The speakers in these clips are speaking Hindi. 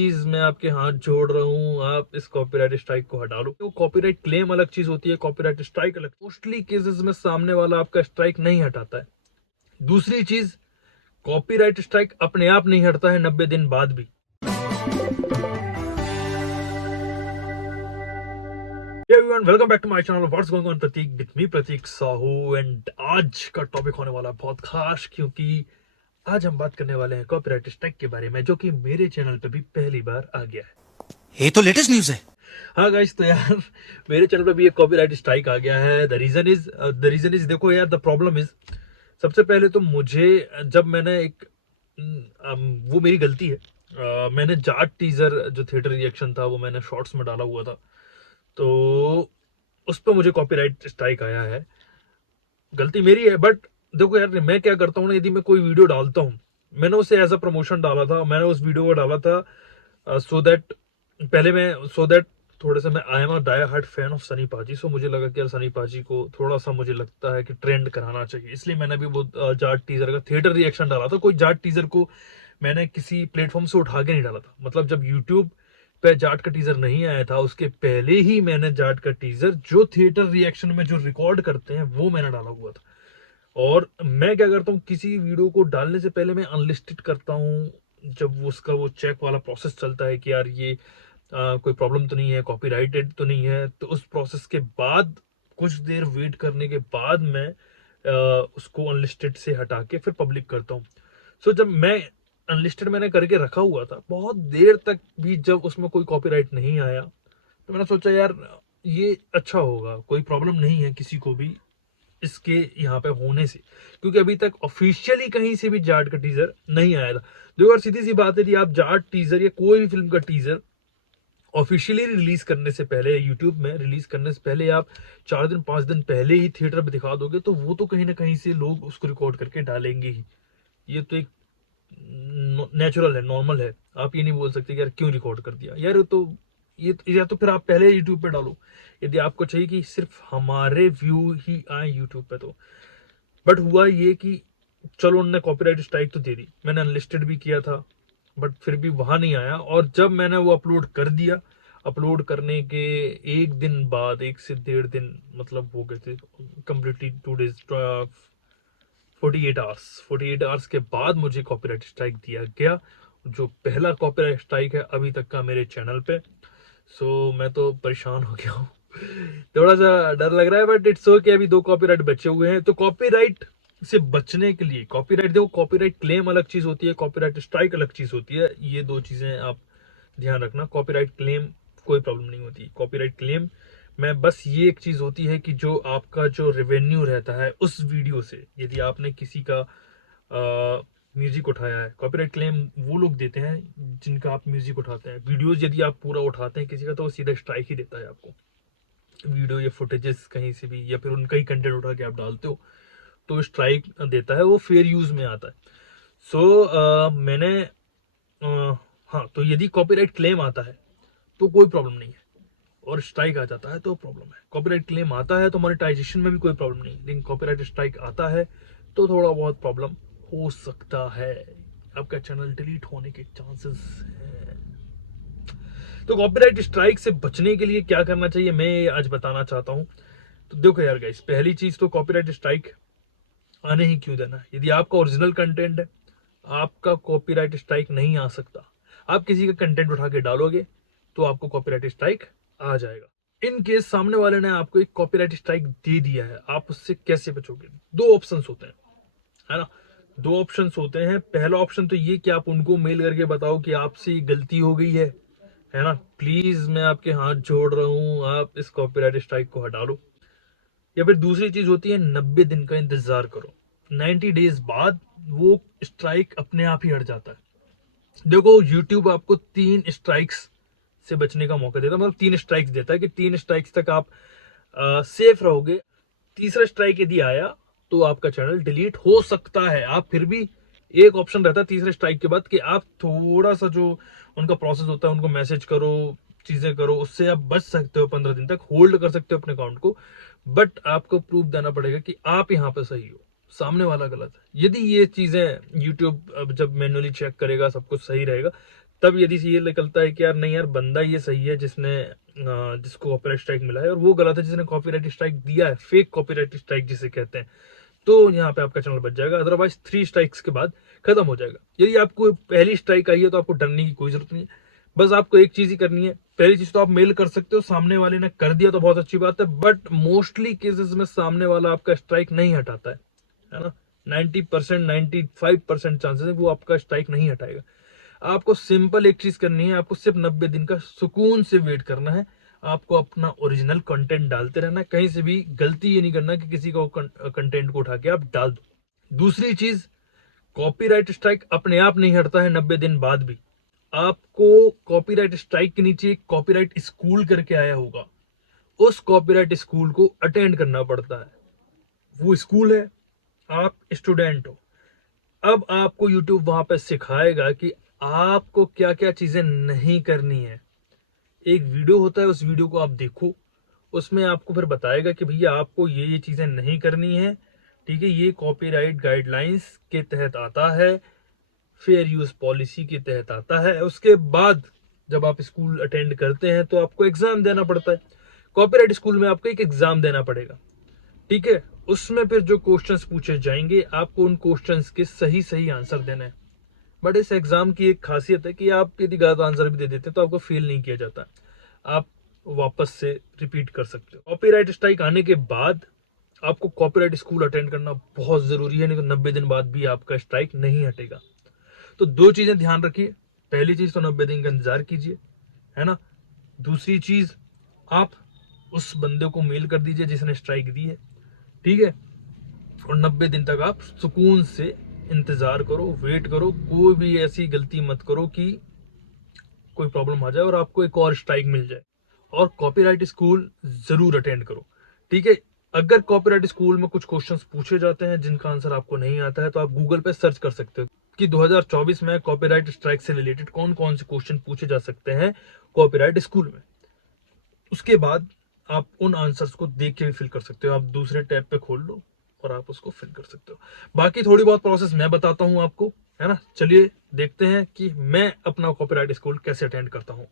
प्लीज मैं आपके हाथ जोड़ रहा हूँ, आप इस कॉपीराइट स्ट्राइक को हटा लो। तो कॉपीराइट क्लेम अलग चीज होती है, कॉपीराइट स्ट्राइक अलग। मोस्टली केसेस में सामने वाला आपका स्ट्राइक नहीं हटाता है। दूसरी चीज, कॉपीराइट स्ट्राइक अपने आप नहीं हटता है 90 दिन बाद भी। Everyone, welcome back to my channel what's going on Prateek with me Prateek Sahu. And आज का टॉपिक होने वाला बहुत खास, क्योंकि आज हम बात करने वाले हैं कॉपीराइट स्ट्राइक के बारे में, जो कि मेरे चैनल पे भी पहली बार आ गया है। ये तो लेटेस्ट न्यूज़ है। हाँ गाइस, तो यार मेरे चैनल पे भी एक कॉपीराइट स्ट्राइक आ गया है। द रीजन इज देखो यार, द प्रॉब्लम इज, सबसे पहले तो मुझे, जब मैंने वो मेरी गलती है, मैंने जाट टीजर जो थिएटर रिएक्शन था वो मैंने शॉर्ट्स में डाला हुआ था, तो उस पर मुझे कॉपीराइट स्ट्राइक आया है। गलती मेरी है, बट देखो यार, मैं क्या करता हूँ ना, यदि मैं कोई वीडियो डालता हूँ, मैंने उसे एज अ प्रमोशन डाला था, मैंने उस वीडियो को डाला था सो दैट पहले मैं सो दैट थोड़ा सा, मैं I am a die hard fan of Sunny paji, so मुझे लगा कि यार सनी पाजी को थोड़ा सा मुझे लगता है कि ट्रेंड कराना चाहिए, इसलिए मैंने भी वो जाट टीजर का थिएटर रिएक्शन डाला था। कोई जाट टीजर को मैंने किसी प्लेटफॉर्म से उठा के नहीं डाला था, मतलब जब यूट्यूब पे जाट का टीजर नहीं आया था उसके पहले ही मैंने जाट का टीजर जो थिएटर रिएक्शन में जो रिकॉर्ड करते हैं वो मैंने डाला हुआ था। और मैं क्या करता हूँ, किसी वीडियो को डालने से पहले मैं अनलिस्टेड करता हूँ, जब उसका वो चेक वाला प्रोसेस चलता है कि यार ये कोई प्रॉब्लम तो नहीं है, कॉपीराइटेड तो नहीं है, तो उस प्रोसेस के बाद कुछ देर वेट करने के बाद मैं उसको अनलिस्टेड से हटा के फिर पब्लिक करता हूँ। सो जब मैं अनलिस्टेड मैंने करके रखा हुआ था बहुत देर तक भी, जब उसमें कोई कॉपीराइट नहीं आया, तो मैंने सोचा यार ये अच्छा होगा, कोई प्रॉब्लम नहीं है किसी को भी इसके यहाँ पे होने से, क्योंकि अभी तक ऑफिशियली कहीं से भी जाट का टीजर नहीं आया था। देखो यार, सीधी सी बात है कि आप जाट टीजर या कोई भी फिल्म का टीजर ऑफिशियली रिलीज करने से पहले, यूट्यूब में रिलीज करने से पहले आप 4 दिन 5 दिन पहले ही थिएटर में दिखा दोगे, तो वो तो कहीं ना कहीं से लोग उसको रिकॉर्ड करके डालेंगे ही। ये तो एक नेचुरल है, नॉर्मल है। आप ये नहीं बोल सकते कि यार क्यों रिकॉर्ड कर दिया यार, तो ये या तो फिर आप पहले यूट्यूब पे डालो, यदि आपको चाहिए कि सिर्फ हमारे व्यू ही आए यूट्यूब पे तो। बट हुआ ये कि चलो उन्होंने कॉपीराइट स्ट्राइक तो दे दी, मैंने अनलिस्टेड भी किया था, बट फिर भी वहां नहीं आया। और जब मैंने वो अपलोड कर दिया, अपलोड करने के 1 दिन बाद, 1 से 1.5 दिन, मतलब हो गए थे कंप्लीटली 2 डेज, 48 आवर्स के बाद मुझे कॉपीराइट स्ट्राइक दिया गया, जो पहला कॉपीराइट स्ट्राइक है अभी तक का मेरे चैनल पे। सो मैं तो परेशान हो गया हूँ, थोड़ा सा डर लग रहा है, बट इट्स ओके, अभी 2 कॉपीराइट बचे हुए हैं। तो कॉपीराइट से बचने के लिए, कॉपीराइट देखो, कॉपीराइट क्लेम अलग चीज होती है, कॉपीराइट स्ट्राइक अलग चीज होती है, ये दो चीजें आप ध्यान रखना। कॉपीराइट क्लेम कोई प्रॉब्लम नहीं होती, कॉपीराइट क्लेम में बस ये एक चीज होती है कि जो आपका जो रेवेन्यू रहता है उस वीडियो से, यदि आपने किसी का म्यूजिक उठाया है, कॉपीराइट क्लेम वो लोग देते हैं जिनका आप म्यूजिक उठाते हैं। वीडियोज यदि आप पूरा उठाते हैं किसी का, तो वो सीधा स्ट्राइक ही देता है आपको, वीडियो या फुटेजेस कहीं से भी, या फिर उनका ही कंटेंट उठा के आप डालते हो तो स्ट्राइक देता है, वो फेयर यूज में आता है। मैंने हाँ, तो यदि कॉपीराइट क्लेम आता है तो कोई प्रॉब्लम नहीं है, और स्ट्राइक आ जाता है तो प्रॉब्लम है। कॉपीराइट क्लेम आता है तो मोनेटाइजेशन में भी कोई प्रॉब्लम नहीं, लेकिन कॉपीराइट स्ट्राइक आता है तो थोड़ा बहुत प्रॉब्लम हो सकता है, आपका चैनल डिलीट होने के चांसेस हैं। तो कॉपीराइट स्ट्राइक से बचने के लिए क्या करना चाहिए, मैं आज बताना चाहता हूं। तो देखो यार गाइस, पहली चीज तो कॉपीराइट स्ट्राइक आने ही क्यों देना। यदि आपका ओरिजिनल कंटेंट है, आपका कॉपीराइट स्ट्राइक नहीं आ सकता। आप किसी का कंटेंट उठा के डालोगे तो आपको कॉपीराइट स्ट्राइक आ जाएगा। इन केस सामने वाले ने आपको एक कॉपीराइट स्ट्राइक दे दिया है, आप उससे कैसे बचोगे। दो ऑप्शंस होते हैं, है ना, दो ऑप्शंस होते हैं। पहला ऑप्शन तो ये कि आप उनको मेल करके बताओ कि आपसे ये गलती हो गई है ना, प्लीज मैं आपके हाथ जोड़ रहा हूं, आप इस कॉपीराइट स्ट्राइक को हटा लो। या फिर दूसरी चीज होती है 90 दिन का इंतजार करो, 90 डेज बाद वो स्ट्राइक अपने आप ही हट जाता है। देखो, यूट्यूब आपको 3 स्ट्राइक्स से बचने का मौका देता है, मतलब 3 स्ट्राइक्स देता है कि 3 स्ट्राइक्स तक आप सेफ रहोगे। तीसरा स्ट्राइक यदि आया तो आपका चैनल डिलीट हो सकता है। आप फिर भी, एक ऑप्शन रहता है तीसरे स्ट्राइक के बाद कि आप थोड़ा सा जो उनका प्रोसेस होता है उनको मैसेज करो, चीजें करो, उससे आप बच सकते हो, 15 दिन तक होल्ड कर सकते हो अपने अकाउंट को। बट आपको प्रूफ देना पड़ेगा कि आप यहाँ पे सही हो, सामने वाला गलत है। यदि ये चीजें यूट्यूब अब जब मैन्युअली चेक करेगा, सब कुछ सही रहेगा, तब यदि ये निकलता है कि यार नहीं यार बंदा ये सही है जिसको कॉपीराइट स्ट्राइक मिला है, और वो गलत है जिसने कॉपीराइट स्ट्राइक दिया है, फेक कॉपीराइट स्ट्राइक जिसे कहते हैं, तो यहाँ पे आपका चैनल बच जाएगा। अदरवाइज 3 स्ट्राइक्स के बाद खत्म हो जाएगा। यदि आपको पहली स्ट्राइक आई है तो आपको डरने की कोई जरूरत नहीं है। बस आपको एक चीज ही करनी है। पहली चीज तो आप मेल कर सकते हो, सामने वाले ने कर दिया तो बहुत अच्छी बात है, बट मोस्टली केसेस में सामने वाला आपका स्ट्राइक नहीं हटाता है ना। 90% 95% चांसेस है वो आपका स्ट्राइक नहीं हटाएगा। आपको सिंपल एक चीज करनी है, आपको सिर्फ 90 दिन का सुकून से वेट करना है। आपको अपना ओरिजिनल कंटेंट डालते रहना है, कहीं से भी गलती ये नहीं करना कि किसी का कंटेंट को उठा के आप डाल दो। दूसरी चीज, कॉपीराइट स्ट्राइक अपने आप नहीं हटता है 90 दिन बाद भी। आपको कॉपीराइट स्ट्राइक के नीचे एक कॉपीराइट स्कूल करके आया होगा, उस कॉपीराइट स्कूल को अटेंड करना पड़ता है। वो स्कूल है, आप स्टूडेंट हो। अब आपको यूट्यूब वहां पर सिखाएगा कि आपको क्या क्या चीजें नहीं करनी है। एक वीडियो होता है, उस वीडियो को आप देखो, उसमें आपको फिर बताएगा कि भैया आपको ये चीजें नहीं करनी है, ठीक है, ये कॉपीराइट गाइडलाइंस के तहत आता है, फेयर यूज पॉलिसी के तहत आता है। उसके बाद जब आप स्कूल अटेंड करते हैं तो आपको एग्जाम देना पड़ता है। कॉपीराइट स्कूल में आपको एक एग्जाम देना पड़ेगा, ठीक है। उसमें फिर जो क्वेश्चंस पूछे जाएंगे, आपको उन क्वेश्चंस के सही सही आंसर देना है। बट इस एग्जाम की एक खासियत है कि आप यदि गलत आंसर भी दे देते हैं तो आपको फेल नहीं किया जाता, आप वापस से रिपीट कर सकते हो। कॉपीराइट स्ट्राइक आने के बाद आपको कॉपीराइट स्कूल अटेंड करना बहुत जरूरी है, नहीं तो 90 दिन बाद भी आपका स्ट्राइक नहीं हटेगा। तो 2 चीजें ध्यान रखिए। पहली चीज तो 90 दिन का इंतजार कीजिए, है ना। दूसरी चीज, आप उस बंदे को मेल कर दीजिए जिसने स्ट्राइक दी है, ठीक है। और 90 दिन तक आप सुकून से इंतजार करो, वेट करो। कोई भी ऐसी गलती मत करो कि कोई प्रॉब्लम आ जाए और आपको एक और स्ट्राइक मिल जाए। और कॉपीराइट स्कूल जरूर अटेंड करो, ठीक है। अगर कॉपीराइट स्कूल में कुछ क्वेश्चंस पूछे जाते हैं जिनका आंसर आपको नहीं आता है, तो आप गूगल पे सर्च कर सकते हो कि 2024 में कॉपीराइट स्ट्राइक से रिलेटेड कौन कौन से क्वेश्चन पूछे जा सकते हैं कॉपीराइट स्कूल में। उसके बाद आप उन आंसर्स को देख के भी फिल कर सकते हो। आप दूसरे टैब पे खोल लो और आप उसको फिल कर सकते हो। बाकी थोड़ी बहुत प्रोसेस मैं बताता हूं आपको, है ना। चलिए देखते हैं कि मैं अपना कॉपीराइट स्कूल कैसे अटेंड करता हूं।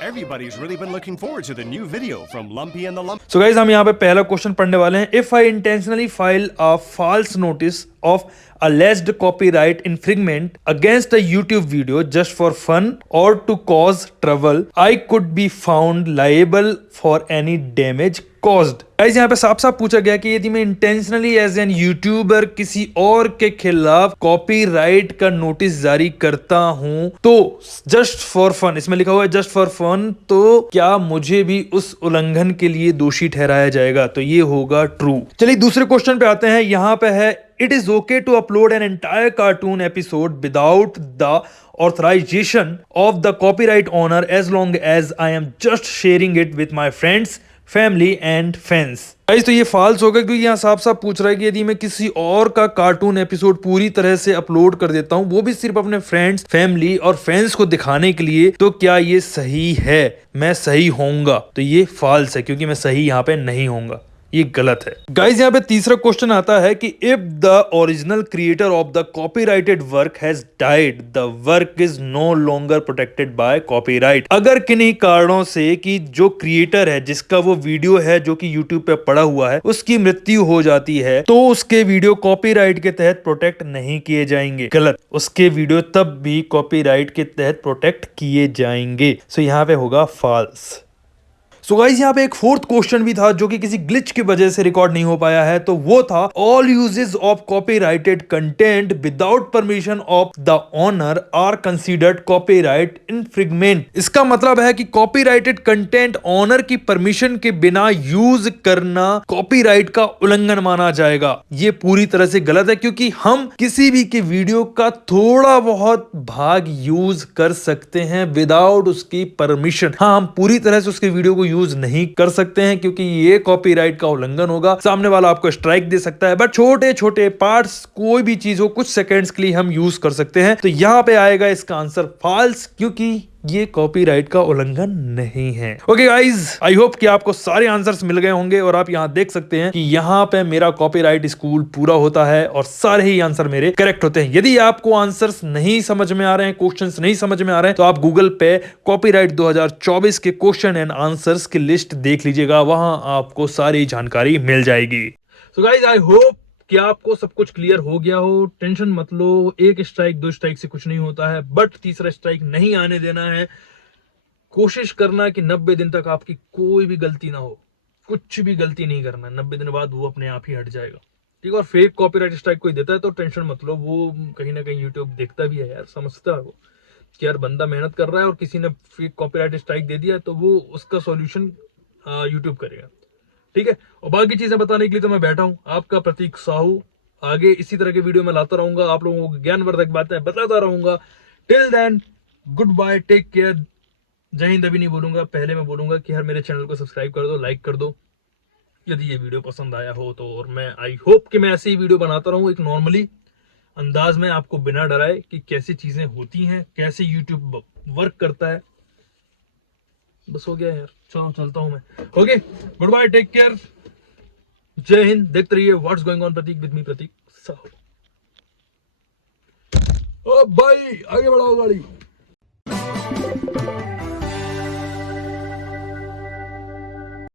Everybody's really been looking forward to the new video from Lumpy and the Lump. So guys, हम यहाँ पे पहला क्वेश्चन पढ़ने वाले हैं। If I intentionally file a false notice of alleged copyright infringement against a YouTube video just for fun or to cause trouble, I could be found liable for any damage caused. Guys यहाँ पे साफ साफ पूछा गया कि यदि मैं इंटेंशनली एज एन यूट्यूबर किसी और के खिलाफ कॉपीराइट का नोटिस जारी करता हूं तो जस्ट फॉर फन, इसमें लिखा हुआ है जस्ट फॉर फन, तो क्या मुझे भी उस उल्लंघन के लिए दोषी ठहराया जाएगा? तो ये होगा ट्रू। चलिए दूसरे क्वेश्चन पे आते हैं। यहाँ पे है it is okay to upload an entire cartoon episode without the authorization of the copyright owner as long as I am just sharing it with my friends, family and fans. Guys तो ये फॉल्स होगा क्योंकि यहाँ साफ साफ पूछ रहा है कि यदि मैं किसी और का कार्टून एपिसोड पूरी तरह से अपलोड कर देता हूँ, वो भी सिर्फ अपने फ्रेंड्स, फैमिली और फैंस को दिखाने के लिए, तो क्या ये सही है? मैं सही होऊंगा? तो ये फॉल्स है क्योंकि मैं सही यहाँ पे नहीं होऊंगा, ये गलत है। गाइस यहाँ पे तीसरा क्वेश्चन आता है कि if the original creator of the copyrighted work has died, the work is no longer protected by copyright. अगर किन्हीं कारणों से कि जो क्रिएटर है, जिसका वो वीडियो है जो कि यूट्यूब पे पड़ा हुआ है, उसकी मृत्यु हो जाती है, तो उसके वीडियो कॉपीराइट के तहत प्रोटेक्ट नहीं किए जाएंगे। गलत, उसके वीडियो तब भी कॉपीराइट के तहत प्रोटेक्ट किए जाएंगे। सो यहाँ पे होगा फॉल्स। सो गाइस यहाँ पे एक फोर्थ क्वेश्चन भी था जो कि किसी ग्लिच की वजह से रिकॉर्ड नहीं हो पाया है, तो वो था all uses of copyrighted content without permission of the owner are considered copyright infringement. इसका मतलब है कि कॉपीराइटेड कंटेंट ओनर की परमिशन के बिना यूज करना कॉपीराइट का उल्लंघन माना जाएगा। ये पूरी तरह से गलत है क्योंकि हम किसी भी के वीडियो का थोड़ा बहुत भाग यूज कर सकते हैं विदाउट उसकी परमिशन। हाँ, हम पूरी तरह से उसके वीडियो को यूज नहीं कर सकते हैं क्योंकि ये कॉपीराइट का उल्लंघन होगा। सामने वाला आपको स्ट्राइक दे सकता है, बट छोटे छोटे पार्ट्स, कोई भी चीज हो, कुछ सेकंड्स के लिए हम यूज कर सकते हैं। तो यहां पे आएगा इसका आंसर फॉल्स, क्योंकि ये कॉपीराइट का उल्लंघन नहीं है। ओके गाइज, आई होप कि आपको सारे आंसर्स मिल गए होंगे और आप यहाँ देख सकते हैं कि यहाँ पे मेरा कॉपीराइट स्कूल पूरा होता है और सारे ही आंसर मेरे करेक्ट होते हैं। यदि आपको आंसर्स नहीं समझ में आ रहे हैं, क्वेश्चंस नहीं समझ में आ रहे हैं, तो आप गूगल पे कॉपीराइट 2024 के क्वेश्चन एंड आंसर्स की लिस्ट देख लीजिएगा, वहां आपको सारी जानकारी मिल जाएगी। सो गाइज, आई होप कि आपको सब कुछ क्लियर हो गया हो। टेंशन मत लो, एक स्ट्राइक 2 स्ट्राइक से कुछ नहीं होता है, बट तीसरा स्ट्राइक नहीं आने देना है। कोशिश करना कि 90 दिन तक आपकी कोई भी गलती ना हो, कुछ भी गलती नहीं करना। 90 दिन बाद वो अपने आप ही हट जाएगा, ठीक है। और फेक कॉपीराइट स्ट्राइक कोई देता है तो टेंशन मत लो, वो कहीं ना कहीं यूट्यूब देखता भी है यार, समझता है वो कि यार बंदा मेहनत कर रहा है और किसी ने फेक कॉपीराइट स्ट्राइक दे दिया, तो वो उसका सॉल्यूशन यूट्यूब करेगा, ठीक है। और बाकी चीजें बताने के लिए तो मैं बैठा हूं, आपका प्रतीक साहू। आगे इसी तरह के वीडियो में लाता रहूंगा, आप लोगों को ज्ञानवर्धक बातें बताता रहूंगा। Till then, goodbye, take care, जय हिंद। अभी नहीं बोलूंगा, पहले मैं बोलूंगा कि यार मेरे चैनल को सब्सक्राइब कर दो, लाइक कर दो यदि ये वीडियो पसंद आया हो तो। और मैं आई होप कि मैं ऐसे ही वीडियो बनाता रहूं, एक नॉर्मली अंदाज में, आपको बिना डराए कि कैसी चीजें होती हैं, कैसे यूट्यूब वर्क करता है। बस हो गया यार, चलो चलता हूं मैं। Okay, goodbye, take care, जय हिंद। देखते रहिए what's going on Prateek with me Prateek Sahu. ओ भाई, आगे बढ़ाओ गाड़ी।